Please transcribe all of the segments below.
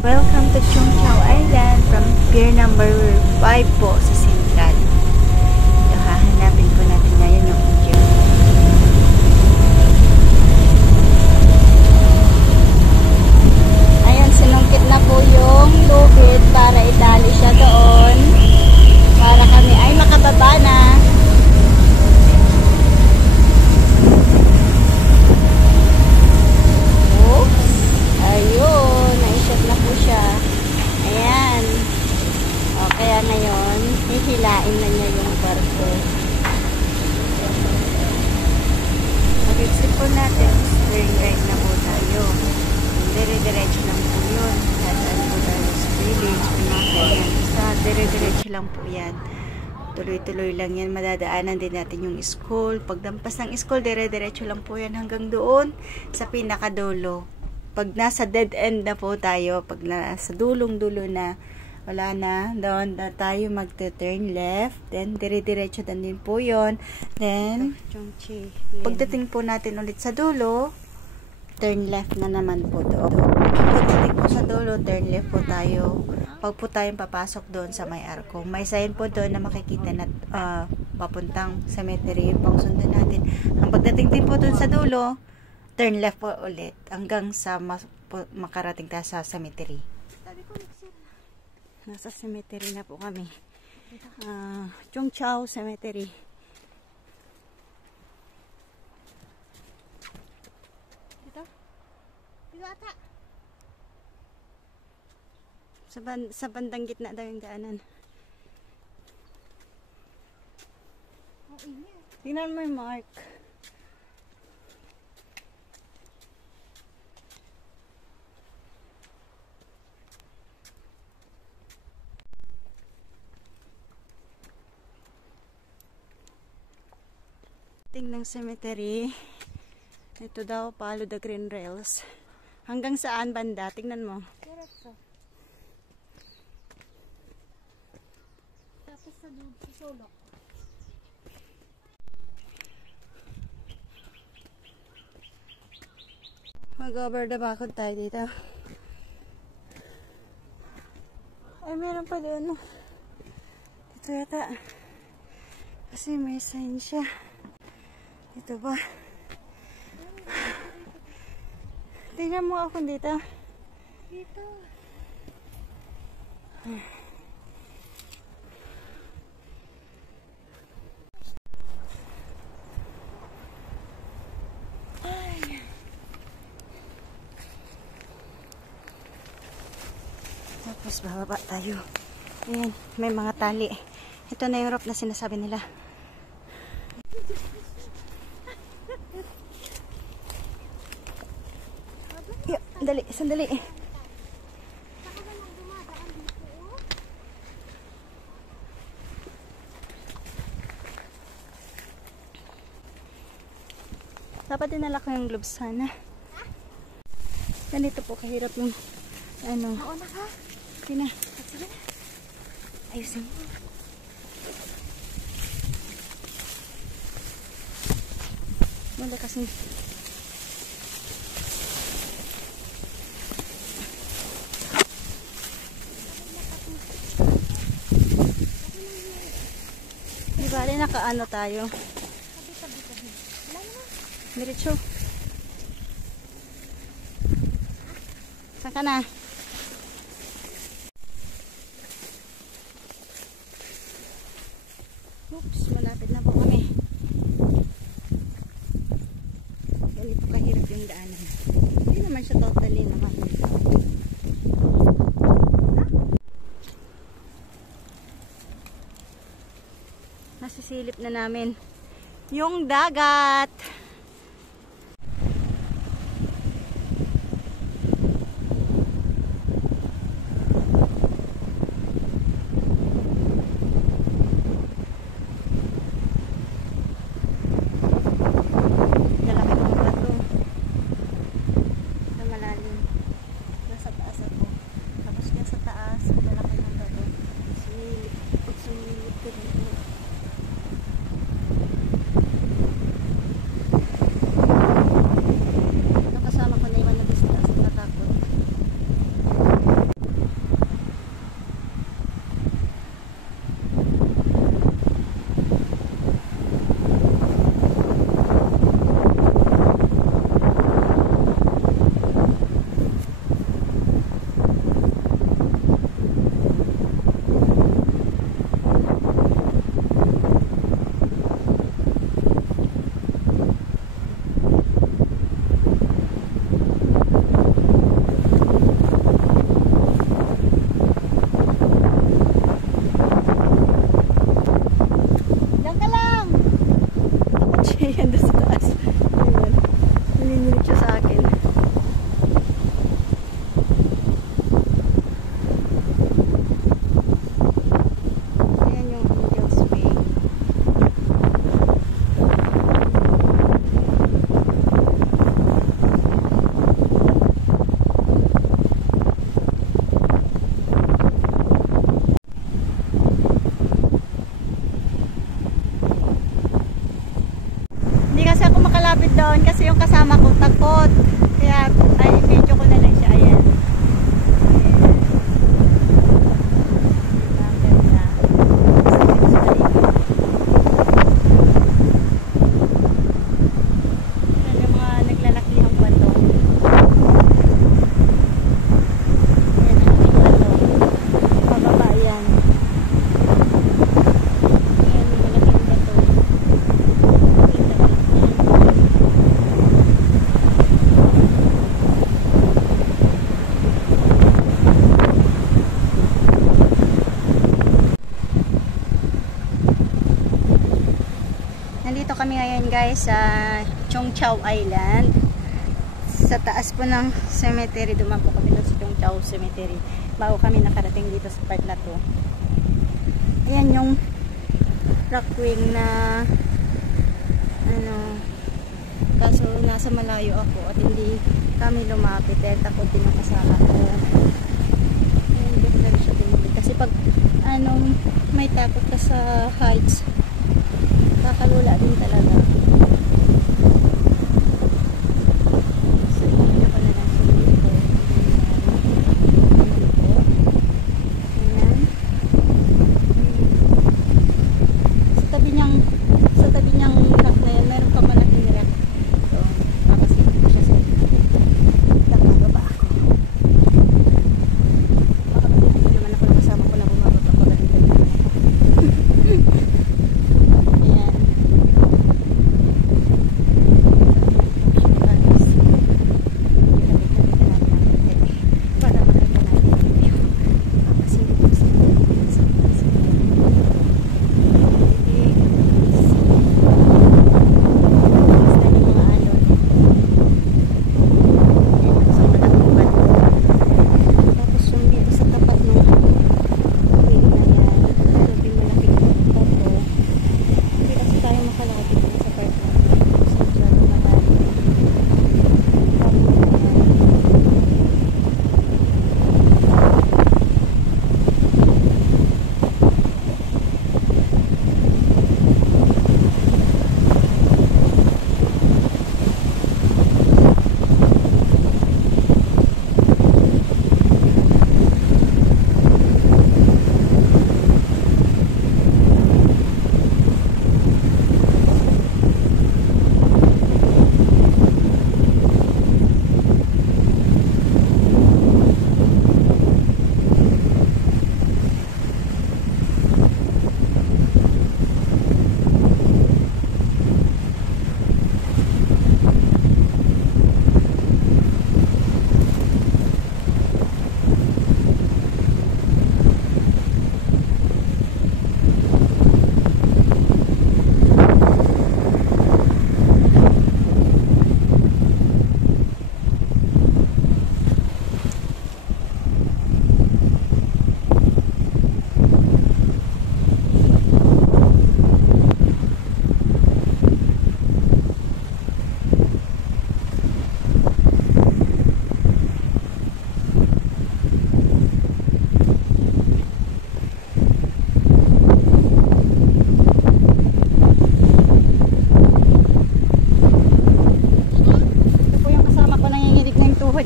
Welcome to Chung Chau Island from pier number 5 po sa Central. So, hahanapin po natin ngayon yung video. Ayan, sinungkit na po yung lubid para idali siya doon. Para kami ay makababa na. Ayun, na-shot na po siya. Ayan. O, kaya ngayon, hihilain na niya yung barko. Pag-exit po natin, turn right na po tayo. Dire-diretso lang po yun. Dadaan po tayo sa village. Sa dire-diretso lang po yan. Tuloy-tuloy lang yan. Madadaanan din natin yung school. Pagdampas ng school, dire-diretso lang po yan hanggang doon sa pinakadulo. Pag nasa dead end na po tayo, pag nasa dulong-dulo na, wala na, doon na tayo magte-turn left, then dire-diretso din po yon. Then, pagdating po natin ulit sa dulo, turn left na naman po doon. Pagdating po sa dulo, turn left po tayo. Pag po tayong papasok doon sa may arko, may sign po doon na makikita na papuntang cemetery, pang sundan natin. Ang pagdating din po doon sa dulo, turn left po ulit hanggang sa makarating tayo sa cemetery. Nasa cemetery na po kami. Chung Chau Cemetery. Dito? Dito ata. Sa bandang gitna daw yung daanan. Tingnan mo yung mark. Ng cemetery. Ito daw, follow the green rails. Hanggang saan banda? Tingnan mo. Diretso. Tapos sa sulok. Mag-over the bakod tayo dito. Ay, meron pa doon. Dito yata. Kasi may sign siya. Ito ba? Tingnan mo ako dito. Dito. Ay. Tapos bababa tayo. Ayan, may mga tali. Ito na yung rope na sinasabi nila. Sandali, sandali. Dapat dinala ko yung gloves sana. Ganito po kahirap yung ano. Nauna ka? Sige na. Ayusin mo. Wala kasi. Bali, nakaano tayo. Diretso. Saan ka na? Oops, malapit na po kami. Ganito kahirap yung daanan. Hindi naman siya totally naman. Nasisilip na namin yung dagat. kami ngayon guys sa Cheung Chau Island. Sa taas po ng cemetery. Dumaan po kami sa Cheung Chau Cemetery. Bago kami nakarating dito sa part na to. Ayan yung rockwing na ano, kaso nasa malayo ako at hindi kami lumapit dahil takot din ang kasama ko. Ayan, ganda rin siya tumuli. Kasi pag ano, may takot ka sa heights, kakalula din talaga. So, hindi ako na lang sa dito. Ayan. Sa tabi niyang rock na yan, meron pa malaking rock. So, makasilip ko siya sa nakababa ako. Baka hindi naman ako nakasama ko na bumabot ako galing tabi. Ayan. Para makita natin yung view. Makasilip ko sa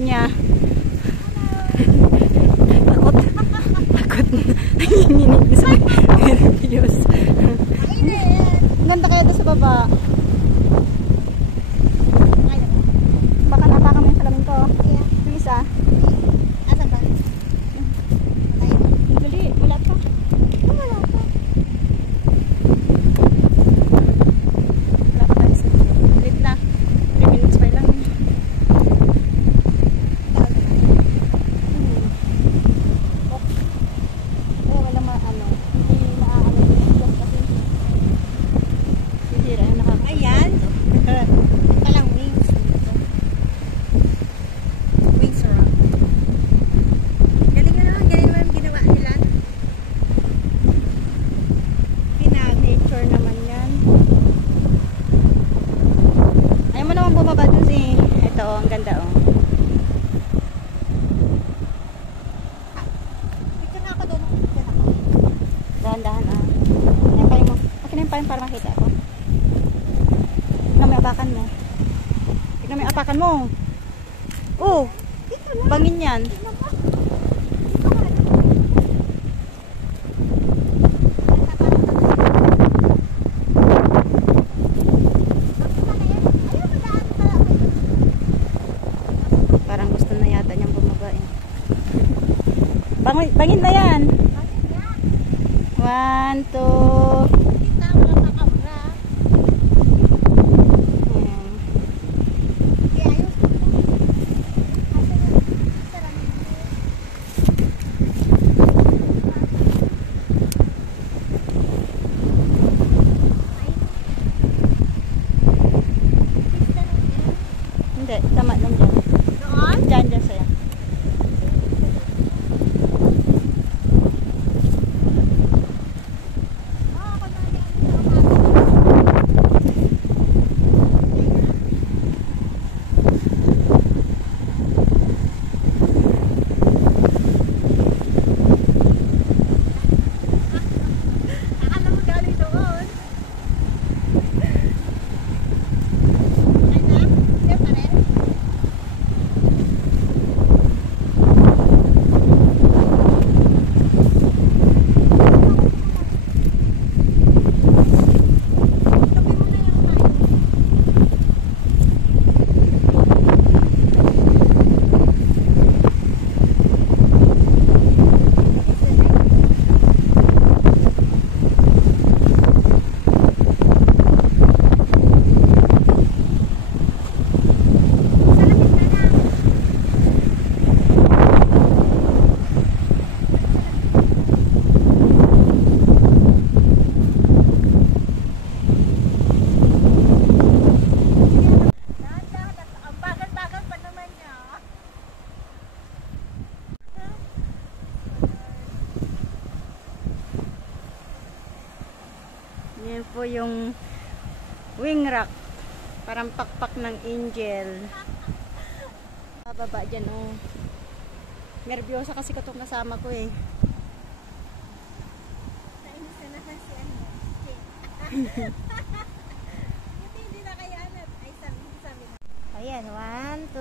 niya. Takot. Takot. Nanginginig sa videos. Ganda kaya doon sa baba. Baka napakan mo yung salamin ko. Yung isa. Asan ba? Dali, wala pa. Wala pa. Wala pa tayo sa trip na. 3 minutes pa lang. Ayan. Palang wings. Wings rock. Galing naman ginawa nila. Nature naman yan. Ayaw mo naman bumaba dun si ito, ang ganda oh. Dito na ako doon. Dito na ako. Dahan-dahan ah. Nampayin mo. Okay na yung payin para makita ako. Tignan mo yung apakan mo. Tignan mo yung apakan mo. Oh! Bangin yan. Parang gusto na yata niyang bumaba eh. Bangin na yan. 1, 2. Yan po yung wing rack. Parang pakpak ng angel. Bababa dyan, oh. Nervyosa kasi katong kasama ko eh. Nainis na naman si ano. Buti hindi na kaya ano. Ay, sabi na. Ayan, 1, 2.